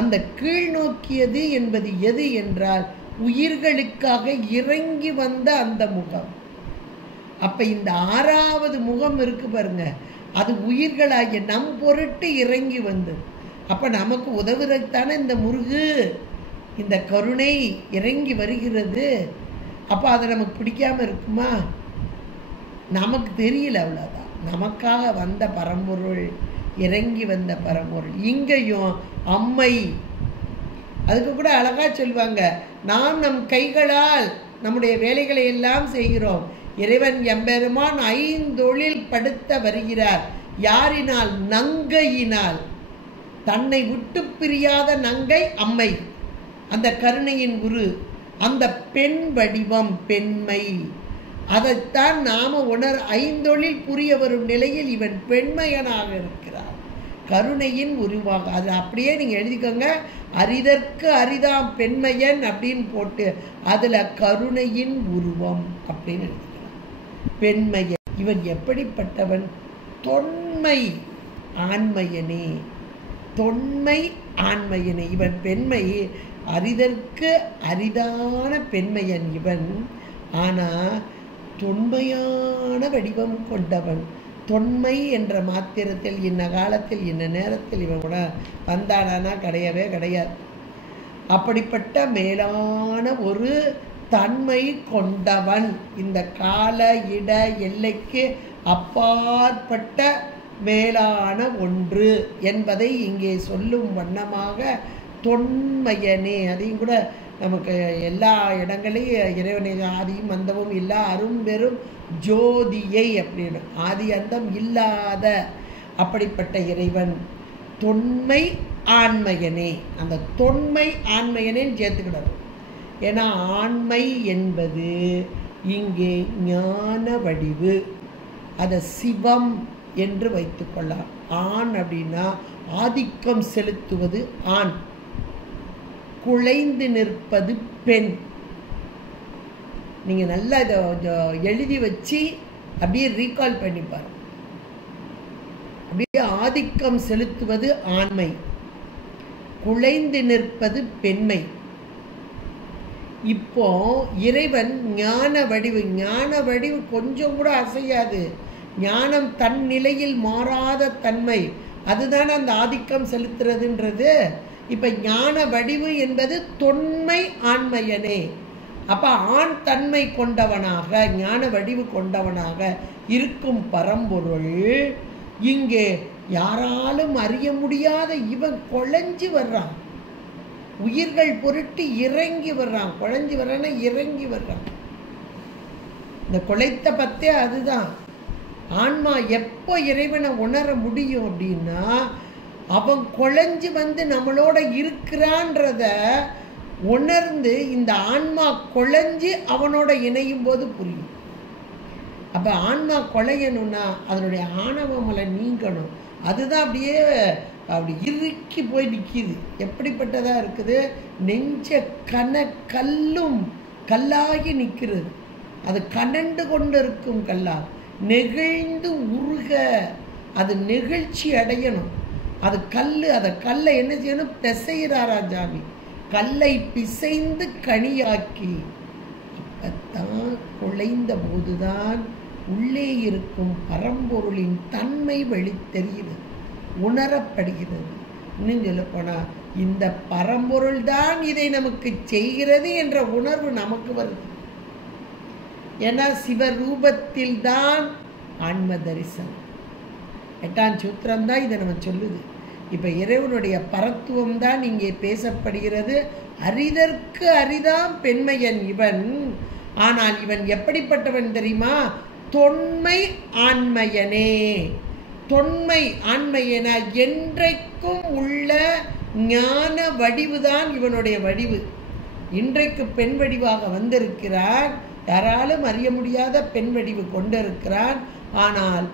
அந்த கீழ் நோக்கியது என்பது எது என்றால் உயிர்களுக்காக இறங்கி வந்த அந்த முகம். அப்ப இந்த 6வது முகம் இருக்கு பாருங்க, அது உயிர்களாகிய நம் பொருட்டு இறங்கி வந்தது. அப்ப நமக்கு உதவுறதுதானே இந்த முருகு, இந்த கருணை இறங்கி வருகிறது. அப்ப அதை நமக்கு பிடிக்காம இருக்குமா? நமக்கு தெரியல, அவ்வளவுதான். நமக்காக வந்த பரம்பொருள், இறங்கி வந்த பரம்பொருள். இங்கேயும் அம்மை, அதுக்கு கூட அழகா சொல்லுவாங்க, நாம் நம் கைகளால் நம்முடைய வேலைகளை எல்லாம் செய்கிறோம். இறைவன் எம்பெருமான் 5 தொழில் படுத்த வருகிறார். யாரினால்? நங்கையினால். தன்னை விட்டு பிரியாத நங்கை அம்மை, அந்த கருணையின் உரு, அந்த பெண் வடிவம் பெண்மை. அதைத்தான் நாம 5 தொழில் புரிய வரும் நிலையில் இவன் பெண்மையனாக இருக்கிறார், கருணையின் உருவாக. அது அப்படியே நீங்க எழுதிக்கோங்க, அரிதற்கு அரிதாம் பெண்மையன் அப்படின்னு போட்டு அதுல கருணையின் உருவம் அப்படின்னு எழுதிக்கலாம். பெண்மையன் இவன் எப்படிப்பட்டவன்? தொன்மை ஆண்மையனே, தொன்மை ஆண்மையனே. இவன் பெண்மை, அரிதற்கு அரிதான பெண்மையன் இவன். ஆனா தொன்மையான வடிவம் கொண்டவன். தொன்மை என்ற மாத்திரத்தில் இன்ன காலத்தில் இன்ன நேரத்தில் இவன் கூட வந்தானா? கிடையவே கிடையாது. அப்படிப்பட்ட மேலான ஒரு தன்மை கொண்டவன், இந்த கால இட எல்லைக்கு அப்பாற்பட்ட மேலான ஒன்று என்பதை இங்கே சொல்லும் வண்ணமாக தொன்மையனே. அதையும் கூட நமக்கு எல்லா இடங்களையும் இறைவனை ஆதியும் அந்தமும் இல்லா அரும்பெரும் ஜோதியை அப்படின்னு, ஆதி அந்தம் இல்லாத அப்படிப்பட்ட இறைவன் தொன்மை ஆண்மையனே. அந்த தொன்மை ஆண்மையனேன்னு சேர்த்துக்கிடணும். ஏன்னா ஆண்மை என்பது இங்கே ஞான வடிவு, அதை சிவம் என்று வைத்துக்கொள்ளலாம். ஆண் அப்படின்னா ஆதிக்கம் செலுத்துவது ஆண், குழைந்து நிற்பது பெண். நீங்க நல்லா இதை எழுதி வச்சு அப்படியே ரீகால் பண்ணிப்பார். அப்படியே ஆதிக்கம் செலுத்துவது ஆண்மை, குழைந்து நிற்பது பெண்மை. இப்போ இறைவன் ஞான வடிவு, ஞான வடிவு கொஞ்சம் கூட அசையாது. ஞானம் தன் நிலையில் மாறாத தன்மை, அதுதானே அந்த ஆதிக்கம் செலுத்துறதுன்றது. இப்ப ஞான வடிவு என்பது தொன்மை ஆண்மையனே. அப்ப ஆண் தன்மை கொண்டவனாக, ஞான வடிவு கொண்டவனாக இருக்கும் பரம்பொருள் இங்கே யாராலும் அறிய முடியாத இவன் குழைஞ்சி வர்றான், உயிர்கள் பொருட்டு இறங்கி வர்றான். குழைஞ்சி வர்றான்னா இறங்கி வர்றான். இந்த குழைத்த பத்தே அதுதான். ஆன்மா எப்போ இறைவனை உணர முடியும் அப்படின்னா, அவன் குழைஞ்சி வந்து நம்மளோட இருக்கிறான்றத உணர்ந்து இந்த ஆன்மா குழைஞ்சி அவனோட இணையும் போது புரியும். அப்ப ஆன்மா குழையணும்னா அதனுடைய ஆணவமலை நீங்கணும். அதுதான் அப்படியே அப்படி இறுக்கி போய் நிற்கிது. எப்படிப்பட்டதா இருக்குது? நெஞ்ச கல்லும் கல்லாகி நிற்கிறது. அது கனண்டு கொண்டு இருக்கும் கல்லா, நெகிழ்ந்து உருக, அது நெகிழ்ச்சி அடையணும். அது கல், அதை கல்லை என்ன செய்யணும்? பிசைகிறாரா ஜாமி, கல்லை பிசைந்து கனியாக்கி. அப்பத்தான் குழைந்த போதுதான் உள்ளே இருக்கும் பரம்பொருளின் தன்மை வெளித்தெரிகிறது, உணரப்படுகிறது. இன்னும் சொல்ல போனா இந்த பரம்பொருள் தான் இதை நமக்கு செய்கிறது என்ற உணர்வு நமக்கு வருது. ஏன்னா சிவரூபத்தில் தான் ஆன்ம தரிசனம். 8ஆம் சூத்திரம் தான் இதை நம்ம சொல்லுது. இப்ப இறைவனுடைய பரத்துவம் தான் இங்கே பேசப்படுகிறது. அரிதற்கு அரிதாம் பெண்மையன் இவன். ஆனால் இவன் எப்படிப்பட்டவன் தெரியுமா? தொன்மை ஆண்மையனே. தொன்மை ஆண்மையன என்றைக்கும் உள்ள ஞான வடிவுதான் இவனுடைய வடிவு. இன்றைக்கு பெண் வடிவாக வந்திருக்கிறான், யாராலும் அறிய முடியாத பெண் வடிவு கொண்டிருக்கிறான். ஆனால்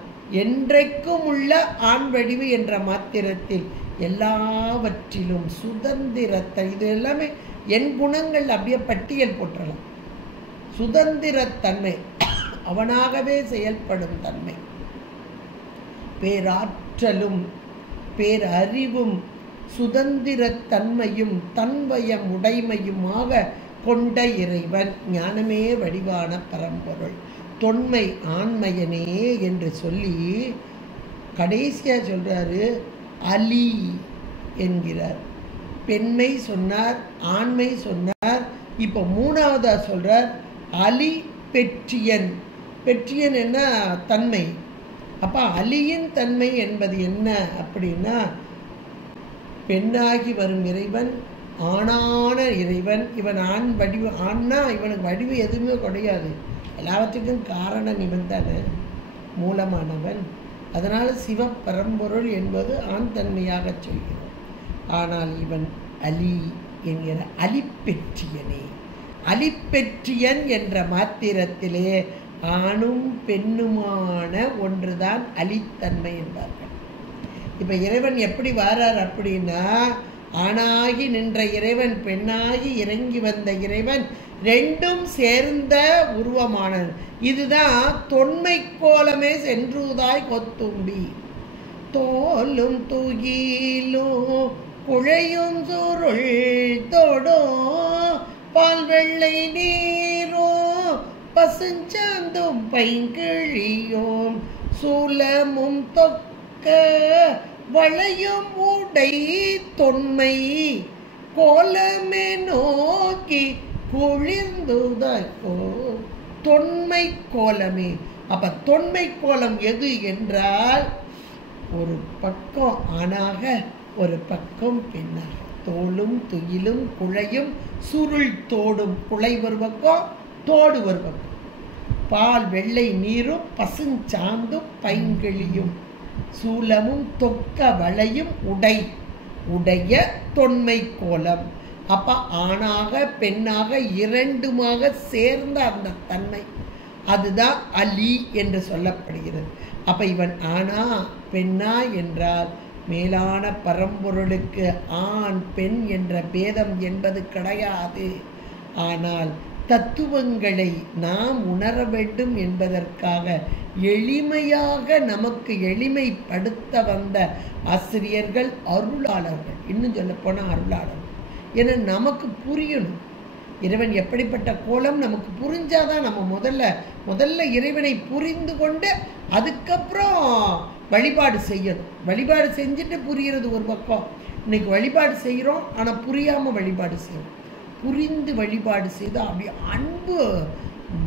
என்றைக்கும் உள்ள ஆண் வடிவு என்ற மாத்திரத்தில் எல்லாவற்றிலும் சுதந்திரத்தை, இது எல்லாமே என் குணங்கள் அப்படியே பட்டியல் போற்றலாம். சுதந்திரத்தன்மை, அவனாகவே செயல்படும் தன்மை, பேராற்றலும் பேரறிவும் சுதந்திரத்தன்மையும் தன்வயம் உடைமையுமாக கொண்ட இறைவன் ஞானமே வடிவான பரம்பொருள் தொன்மை ஆண்மையனே என்று சொல்லி கடைசியா சொல்றாரு அலி என்கிறார். பெண்மை சொன்னார், ஆண்மை சொன்னார். இப்போ மூணாவதா சொல்றார் அலி பெற்றியன். பெற்றியன் என்ன? தன்மை. அப்ப அலியின் தன்மை என்பது என்ன அப்படின்னா, பெண்ணாகி வரும் இறைவன், ஆணான இறைவன். இவன் ஆண் வடிவு, ஆண்னா இவனுக்கு வடிவு எதுவுமே கிடையாது, எல்லாவற்றுக்கும் காரணம் இவன் தானே, மூலமானவன். அதனால் சிவப்பரம்பொருள் என்பது ஆண் தன்மையாக சொல்கிறோம். ஆனால் இவன் அலி என்கிற அலிப்பெற்றியனே. அலிப்பெற்றியன் என்ற மாத்திரத்திலே ஆணும் பெண்ணுமான ஒன்றுதான் அலித்தன்மை என்பார்கள். இப்போ இறைவன் எப்படி வாரார் அப்படின்னா, ஆணாகி நின்ற இறைவன், பெண்ணாகி இறங்கி வந்த இறைவன், ரெண்டும் சேர்ந்த உருவமானது. இதுதான் தொன்மை கோலமே சென்றுதாய் கொத்தும்பி தோலும் துகிலும் குழையும் சுருள் தோடோ பால் வெள்ளை நீரோ பசுஞ்சாந்தும் பைங்கிழியும் சூலமும் தொக்க வளையும் உடை தொன்மை கோலமே நோக்கி குளிர்ந்துதோ. தொன்மை கோலமே. அப்ப தொன்மை கோலம் எது என்றால், ஒரு பக்கம் ஆணாக ஒரு பக்கம் பெண்ணாக, தோளும் துயிலும் குழையும் சுருள் தோடும், குழை ஒரு பக்கம், தோடு ஒரு பக்கம், பால் வெள்ளை நீரும் பசுஞ்சாந்தும் பைங்கிழியும் சூலமும் தொக்க வளையும் உடை உடைய தொன்மை கோலம். அப்ப ஆணாக பெண்ணாக இரண்டுமாக சேர்ந்த அந்த தன்மை, அதுதான் அலி என்று சொல்லப்படுகிறது. அப்ப இவன் ஆணா பெண்ணா என்றால், மேலான பரம்பொருளுக்கு ஆண் பெண் என்ற பேதம் என்பது கிடையாது. ஆனால் தத்துவங்களை நாம் உணர வேண்டும் என்பதற்காக எளிமையாக நமக்கு எளிமைப்படுத்த வந்த ஆசிரியர்கள் அருளாளர்கள். இன்னும் சொல்ல போனால் அருளாளர்கள். ஏன்னா நமக்கு புரியணும் இறைவன் எப்படிப்பட்ட கோலம். நமக்கு புரிஞ்சாதான் நம்ம முதல்ல இறைவனை புரிந்து கொண்டு அதுக்கப்புறம் வழிபாடு செய்யணும். வழிபாடு செஞ்சுட்டு புரிகிறது ஒரு பக்கம். இன்னைக்கு வழிபாடு செய்கிறோம், ஆனால் புரியாமல் வழிபாடு செய்யணும். புரிந்து வழிபாடு செய்து அப்படி அன்பு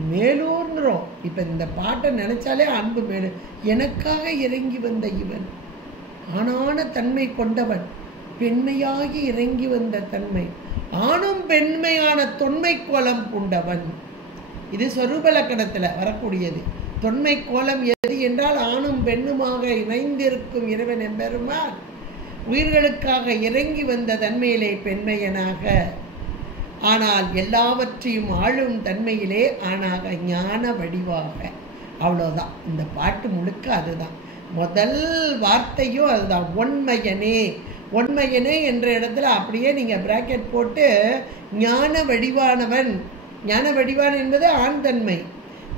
மேலூர்ன்றோம். இப்போ இந்த பாட்டை நினைச்சாலே அன்பு மேலு. எனக்காக இறங்கி வந்த இவன் ஆணான தன்மை கொண்டவன், பெண்மையாகி இறங்கி வந்த தன்மை, ஆணும் பெண்மையான தொன்மை கோலம் பூண்டவன். இது சொரூப லக்கணத்தில் வரக்கூடியது. தொன்மை கோலம் எது என்றால், ஆணும் பெண்ணுமாக இணைந்திருக்கும் இறைவன் எம்பெருமான் உயிர்களுக்காக இறங்கி வந்த தன்மையிலே பெண்மையனாக, ஆனால் எல்லாவற்றையும் ஆளும் தன்மையிலே ஆணாக ஞான வடிவாக. அவ்வளோதான் இந்த பாட்டு முழுக்க. அதுதான் முதல் வார்த்தையும் அதுதான், ஒன்மையனே. ஒன்மையனே என்ற இடத்துல அப்படியே நீங்கள் பிராக்கெட் போட்டு ஞான வடிவானவன். ஞான வடிவான் என்பது ஆண் தன்மை.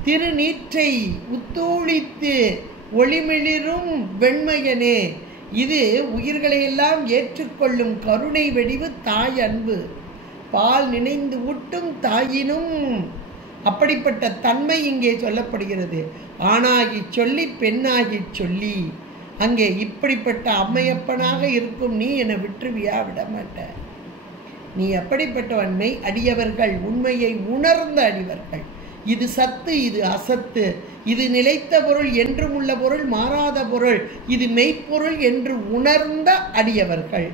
திருநீற்றை உத்தூளித்து ஒளிமிளிரும் வெண்மையனே. இது உயிர்களையெல்லாம் ஏற்றுக்கொள்ளும் கருணை வடிவு தாய் அன்பு. பால் நினைந்து ஊட்டும் தாயினும் அப்படிப்பட்ட தன்மை இங்கே சொல்லப்படுகிறது. ஆணாகி சொல்லி பெண்ணாகி சொல்லி, அங்கே இப்படிப்பட்ட அம்மையப்பனாக இருக்கும் நீ என்னை விட்டுருவியா? விடமாட்ட. நீ அப்படிப்பட்டவன்மை அடியவர்கள், உண்மையை உணர்ந்த அடியவர்கள். இது சத்து, இது அசத்து, இது நிலைத்த பொருள், என்றும் உள்ள பொருள், மாறாத பொருள், இது மெய்ப்பொருள் என்று உணர்ந்த அடியவர்கள்.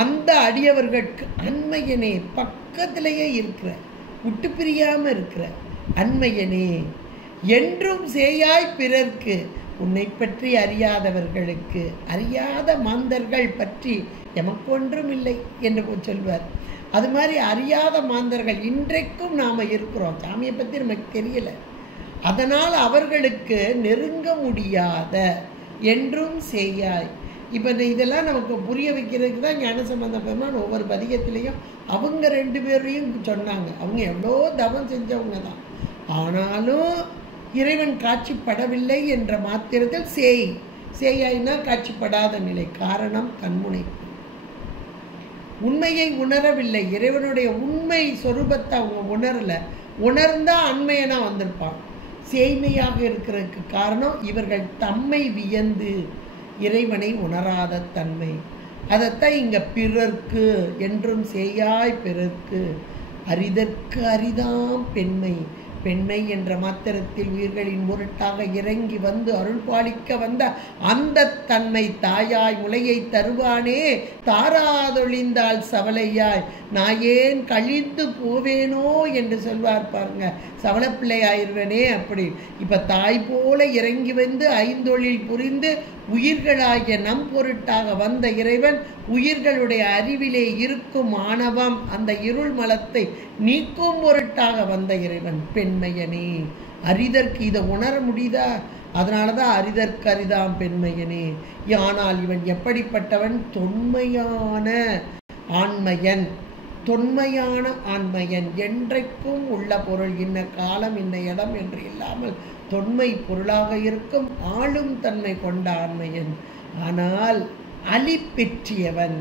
அந்த அடியவர்களுக்கு அண்மையனே, பக்கத்திலேயே இருக்கிற, விட்டு பிரியாம இருக்கிற அண்மையனே, என்றும் சேயாய் பிறர்க்கு, உன்னை பற்றி அறியாதவர்களுக்கு, அறியாத மாந்தர்கள் பற்றி எமக்கு ஒன்றும் இல்லை என்று சொல்வார். அது மாதிரி அறியாத மாந்தர்கள் இன்றைக்கும் நாம் இருக்கிறோம். சாமியை பற்றி நமக்கு தெரியல. அதனால் அவர்களுக்கு நெருங்க முடியாத, என்றும் சேயாய், இப்போ இதெல்லாம் நமக்கு புரிய வைக்கிறதுக்கு தான் ஞானசம்பந்த பெருமான் ஒவ்வொரு பதிகத்திலையும் அவங்க 2 பேரையும் சொன்னாங்க. அவங்க எவ்வளோ தவம் செஞ்சவங்க தான். ஆனாலும் இறைவன் காட்சிப்படவில்லை என்ற மாத்திரத்தில் சேயாயினா காட்சிப்படாத நிலை. காரணம் தன்முனைப்பு. உண்மையை உணரவில்லை. இறைவனுடைய உண்மை சொரூபத்தை அவங்க உணரலை. உணர்ந்தா அண்மையனா வந்திருப்பான். சேய்மையாக இருக்கிறதுக்கு காரணம் இவர்கள் தம்மை வியந்து இறைவனை உணராத தன்மை. அதைத்தான் இங்க பிறர்க்கு என்றும் சேயாய் பிறர்க்கு அரிதற்கு அரிதாம் பெண்மை. பெண்மை என்ற மாத்திரத்தில் உயிர்களின் முரட்டாக இறங்கி வந்து அருள் பாலிக்க வந்த அந்த தன்மை தாயாய் முளையை தருவானே தாராதொழிந்தால் சவலையாய் நான் ஏன் கழிந்து போவேனோ என்று சொல்வார் பாருங்க. சவளப்பிள்ளையாயிருவனே அப்படி. இப்ப தாய் போல இறங்கி வந்து ஐந்தொழில் புரிந்து உயிர்களாகிய நம் பொருட்டாக வந்த இறைவன் உயிர்களுடைய அறிவிலே இருக்கும் ஆணவம் அந்த இருள் மலத்தை நீக்கும் பொருட்டாக வந்த இறைவன் பெண்மையனே. அரிதற்கு இதை உணர முடியுதா? அதனாலதான் அரிதற்கு அரிதாம் பெண்மையனே. ஆனால் இவன் எப்படிப்பட்டவன்? தொன்மையான ஆண்மையன். தொன்மையான ஆண்மையன் என்றைக்கும் உள்ள பொருள், இன்ன காலம் இன்ன இடம் என்று இல்லாமல் தொன்மை பொருளாக இருக்கும் ஆளும் தன்மை கொண்ட ஆண்மையன். ஆனால் அலி பெற்றியவன்.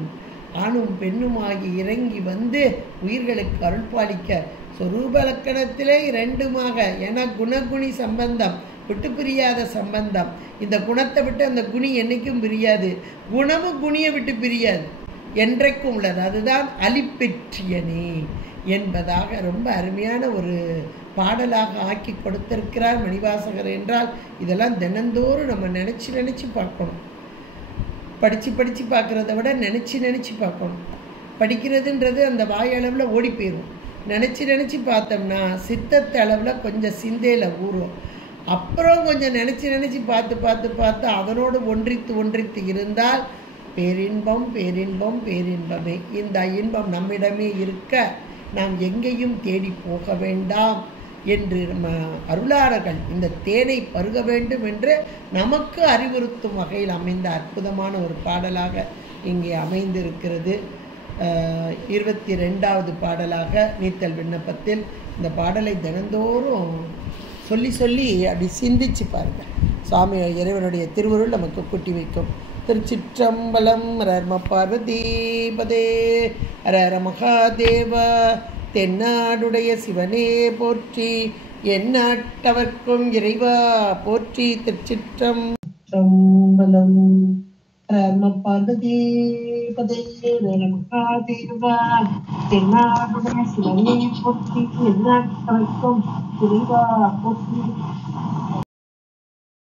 ஆணும் பெண்ணுமாகி இறங்கி வந்து உயிர்களுக்கு அருள்பாலிக்க சொரூப லக்கணத்திலே 2மாக. ஏன்னா குணகுணி சம்பந்தம், விட்டு பிரியாத சம்பந்தம். இந்த குணத்தை விட்டு அந்த குணி என்னைக்கும் பிரியாது, குணமும் குணியை விட்டு பிரியாது, என்றைக்கும் உள்ளது. அதுதான் அலிப்பெற்றியனே என்பதாக ரொம்ப அருமையான ஒரு பாடலாக ஆக்கி கொடுத்திருக்கிறார் மணிவாசகர். என்றால் இதெல்லாம் தினந்தோறும் நம்ம நினச்சி பார்க்கணும். படித்து பார்க்குறத விட நினச்சி பார்க்கணும். படிக்கிறதுன்றது அந்த வாயளவில் ஓடி போயிடும். நினச்சி பார்த்தோம்னா சித்தத்து அளவில் கொஞ்சம் சிந்தையில் ஊறும். அப்புறம் கொஞ்சம் நினச்சி பார்த்து அதனோடு ஒன்றித்து இருந்தால் பேரின்பமே. இந்த இன்பம் நம்மிடமே இருக்க நாம் எங்கேயும் தேடி போக வேண்டாம் என்று நம்ம அருளாளர்கள் இந்த தேனை பருக வேண்டும் என்று நமக்கு அறிவுறுத்தும் வகையில் அமைந்த அற்புதமான ஒரு பாடலாக இங்கே அமைந்திருக்கிறது. 22வது பாடலாக நீத்தல் விண்ணப்பத்தில். இந்த பாடலை தினந்தோறும் சொல்லி அப்படி சிந்திச்சு பாருங்க. சுவாமி இறைவனுடைய திருவருள் நமக்கு கூட்டி வைக்கும். திருச்சிற்றம்பலம். ஹர பார்வதீபதே ஹர மகாதேவா. தென்னாடுடைய சிவனே போற்றி, எந்நாட்டவர்க்கும் இறைவா போற்றி. திருச்சிற்றம்பலம். ஹர பார்வதீபதே ஹர மகாதேவா. தென்னாடுடைய சிவனே போற்றி, எந்நாட்டவர்க்கும் இறைவா போற்றி.